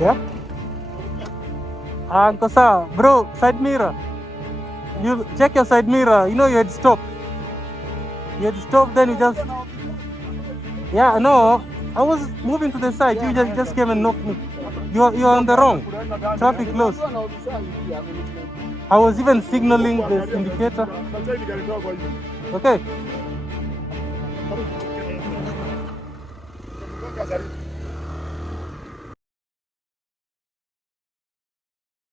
Yeah? Kosa, bro, side mirror. You check your side mirror. You know you had stopped. You had stopped, then you just... Yeah, no. I was moving to the side. You just came and knocked me. You're on the wrong. Traffic close. I was even signaling this indicator. Okay.